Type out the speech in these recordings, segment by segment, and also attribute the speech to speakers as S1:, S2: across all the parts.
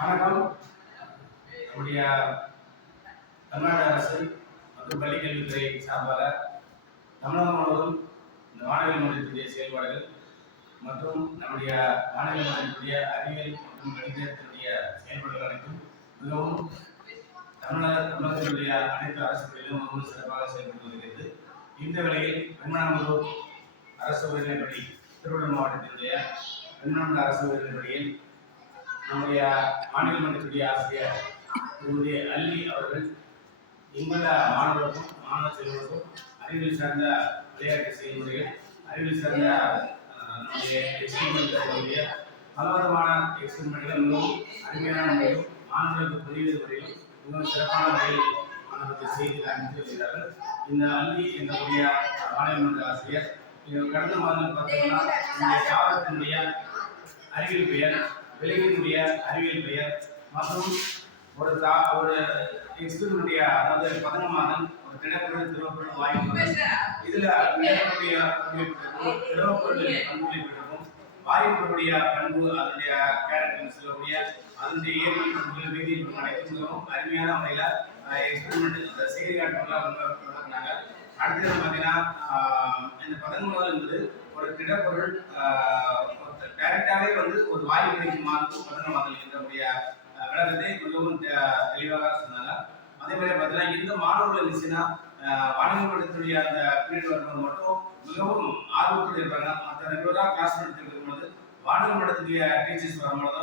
S1: வணக்கம். நம்முடைய தமிழ்நாடு அரசு மற்றும் பள்ளிக்கல்வித்துறை சார்பாக தமிழகம் முழுவதும் இந்த வானொலி மன்றத்துடைய செயல்பாடுகள் மற்றும் நம்முடைய வானொலி மன்றத்துடைய அறிவியல் மற்றும் கணிதத்தினுடைய செயல்பாடுகள் அனைத்தும் மிகவும் தமிழக தமிழகத்தினுடைய அனைத்து அரசுகளிலும் மிகவும் சிறப்பாக செயல்பட்டு வருகிறது. இந்த வேளையில் வெண்மணாமலூர் அரசு உயர்நிலைப்படி திருவள்ளூர் மாவட்டத்தினுடைய வெண்மணாமலூர் அரசு உயர்நிலைப்படியில் நம்முடைய மாநில மன்றத்துடைய ஆசிரியர் திருமதி அல்லி அவர்கள் இங்குள்ள மாணவர்களுக்கும் மாணவ செல்வர்களுக்கும் அறிவியல் சார்ந்த விளையாட்டு செயல்முறைகள் அறிவியல் சார்ந்த நம்முடைய எக்ஸ்பெரிமெண்ட் செய்யக்கூடிய பலவிதமான எக்ஸ்பெரிமெண்ட்கள் மிகவும் அருமையான முறையிலும் மாணவர்களுக்கு புரியுது முறையிலும் மிகவும் சிறப்பான முறையில் மாணவர்களுக்கு செய்து காண்பித்து வருகிறார்கள் இந்த அல்லி என்னுடைய மாநில மன்ற ஆசிரியர் கடந்த மாதம் பார்த்தீங்கன்னா இந்த தாவரத்தினுடைய அறிவியல் பெயர் விலங்கினுடைய அறிவியல் பெயர் மற்றும் ஒரு தா ஒரு எக்ஸ்பிரிமெண்டைய அதாவது பதனமாதன் ஒரு திடப்பொருள் திரவப்பொருள் வாய்ப்பு இதுல திடப்பொருளுடைய திரவப்பொருள் பண்புகளை பெற்றிருக்கும் பண்பு அதனுடைய கேரக்டர் அதனுடைய இயற்பியல் பண்புகள் வேதியியல் அனைத்தும் மிகவும் அருமையான முறையில எக்ஸ்பெரிமெண்ட் செய்தி காட்டுகளாக வழங்கினாங்க அடுத்தது பார்த்தீங்கன்னா ஆஹ், இந்த பதன்முதல் என்பது ஒரு திடப்பொருள் டைரக்டாகவே ஒரு மார்க் கிடைக்கும் மாறும் இருக்கக்கூடிய விளக்கத்தை மிகவும் தெளிவாக சொன்னாங்க அதே மாதிரி பார்த்தீங்கன்னா இந்த மாணவர்கள் இருந்துச்சுன்னா வாணிபத்துடைய அந்த பீரியட் வரும்போது மட்டும் மிகவும் ஆர்வத்தோடு இருப்பாங்க. மற்ற ரெகுலராக கிளாஸ் எடுத்துட்டு இருக்கும்போது வானொலி மண்டலத்துடைய டீச்சர்ஸ் வரும்பொழுதோ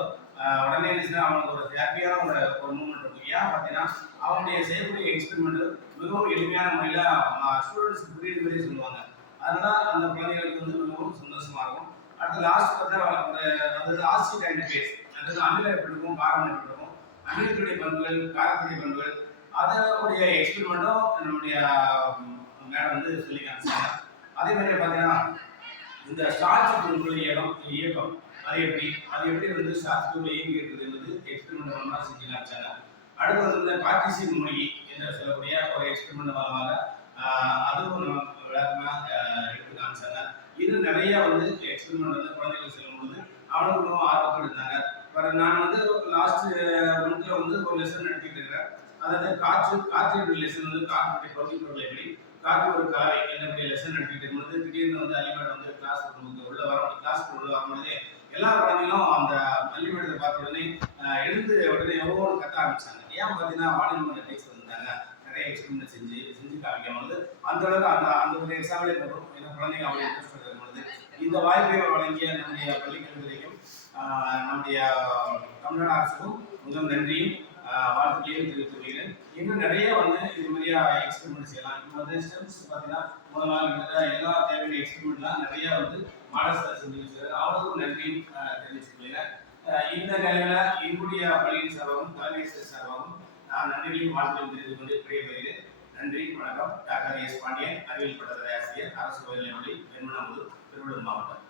S1: உடனே இருந்துச்சுன்னா அவங்களுக்கு ஒரு ஹாப்பியான ஒரு ஒரு மூமெண்ட் இருக்கும். ஏன் பார்த்தீங்கன்னா அவங்களுடைய செய்யக்கூடிய எக்ஸ்பெரிமெண்ட் மிகவும் எளிமையான முறையில் ஸ்டூடெண்ட்ஸ்க்கு புரியுது மாதிரி சொல்லுவாங்க. அதனால அந்த குழந்தைகளுக்கு வந்து மிகவும் சந்தோஷமா இருக்கும். அடுத்து லாஸ்ட் பார்த்தா ஒரு அதாவது ஆசிட் அண்ட் பேஸ் அதாவது அமில எப்படி இருக்கும் காரம் எப்படி இருக்கும் அமிலத்துடைய பண்புகள் காரத்துடைய பண்புகள் அதனுடைய எக்ஸ்பெரிமெண்ட்டும் நம்முடைய மேடம் வந்து சொல்லி காமிச்சாங்க அதே மாதிரி பார்த்தீங்கன்னா இந்த ஸ்டார்ச் பொருட்கள் இயக்கம் இயக்கம் அது எப்படி அது எப்படி வந்து ஸ்டார்ச் பொருள் இயங்கி இருக்குது என்பது எக்ஸ்பெரிமெண்ட் மூலமாக செஞ்சு காமிச்சாங்க அடுத்து வந்து இந்த கார்டிசின் மொழி என்று சொல்லக்கூடிய ஒரு எக்ஸ்பெரிமெண்ட் மூலமாக அதுவும் நம்ம விளக்கமாக எடுத்து காமிச்சாங்க இன்னும் நிறைய வந்து எக்ஸ்பெரிமெண்ட் வந்து குழந்தைகள் செல்லும்போது அவங்களுக்கும் ஆர்வத்தோடு இருந்தாங்க. பட் நான் வந்து லாஸ்ட் மந்த்ல வந்து ஒரு லெசன் நடத்திட்டு இருக்கிறேன். அதாவது காற்று காற்று லெசன் வந்து காற்றுடைய பகுதி எப்படி? காற்று ஒரு கலவை என்னுடைய லெசன் நடத்திட்டு இருக்கும்போது திடீர்னு வந்து அலிமேட் வந்து கிளாஸ் உள்ள வர கிளாஸ் உள்ள வரும்பொழுதே எல்லா குழந்தைகளும் அந்த அலிமேடத்தை பார்த்த உடனே எழுந்து உடனே எவ்வளோ கத்த ஆரம்பிச்சாங்க. ஏன் பார்த்தீங்கன்னா வானிலை டெக்ஸ்ட் வந்தாங்க. நிறைய எக்ஸ்பெரிமெண்ட் செஞ்சு செஞ்சு காமிக்கும் வந்து அந்த அளவுக்கு அந்த அந்த ஒரு எக்ஸாம்பிளே போதும் ஏன்னா குழந்தைங்க அவ்வளோ இன்ட்ரெஸ்ட் வந்து இந்த வாய்ப்பை வழங்கிய நம்முடைய பள்ளிக்கல்வியையும் நம்முடைய தமிழ்நாடு அரசுக்கும் மிகவும் நன்றியும் வாழ்த்துக்களையும் தெரிவித்துக் இன்னும் நிறைய வந்து இது மாதிரியா எக்ஸ்பெரிமெண்ட் செய்யலாம். இப்போ வந்து ஸ்டெம்ஸ் பார்த்தீங்கன்னா முதல் நாள் எல்லா தேவையான எக்ஸ்பெரிமெண்ட்லாம் நிறைய வந்து மாடல்ஸ் செஞ்சு அவருக்கும் நன்றியும் தெரிவித்துக்கொள்கிறேன் இந்த நிலையில என்னுடைய பள்ளியின் சார்பாகவும் தலைமை சார்பாகவும் நான் நன்றிகளையும் வாழ்த்துக்களையும் தெரிந்து கொண்டு விடைபெறுகிறேன். வணக்கம் டாக்டர் எஸ் பாண்டியன் அறிவியல் பட்டதாரி ஆசிரியர் அரசு உயர்நிலைப்பள்ளி வெண்மனாம்புதூர் திருவள்ளூர் மாவட்டம்.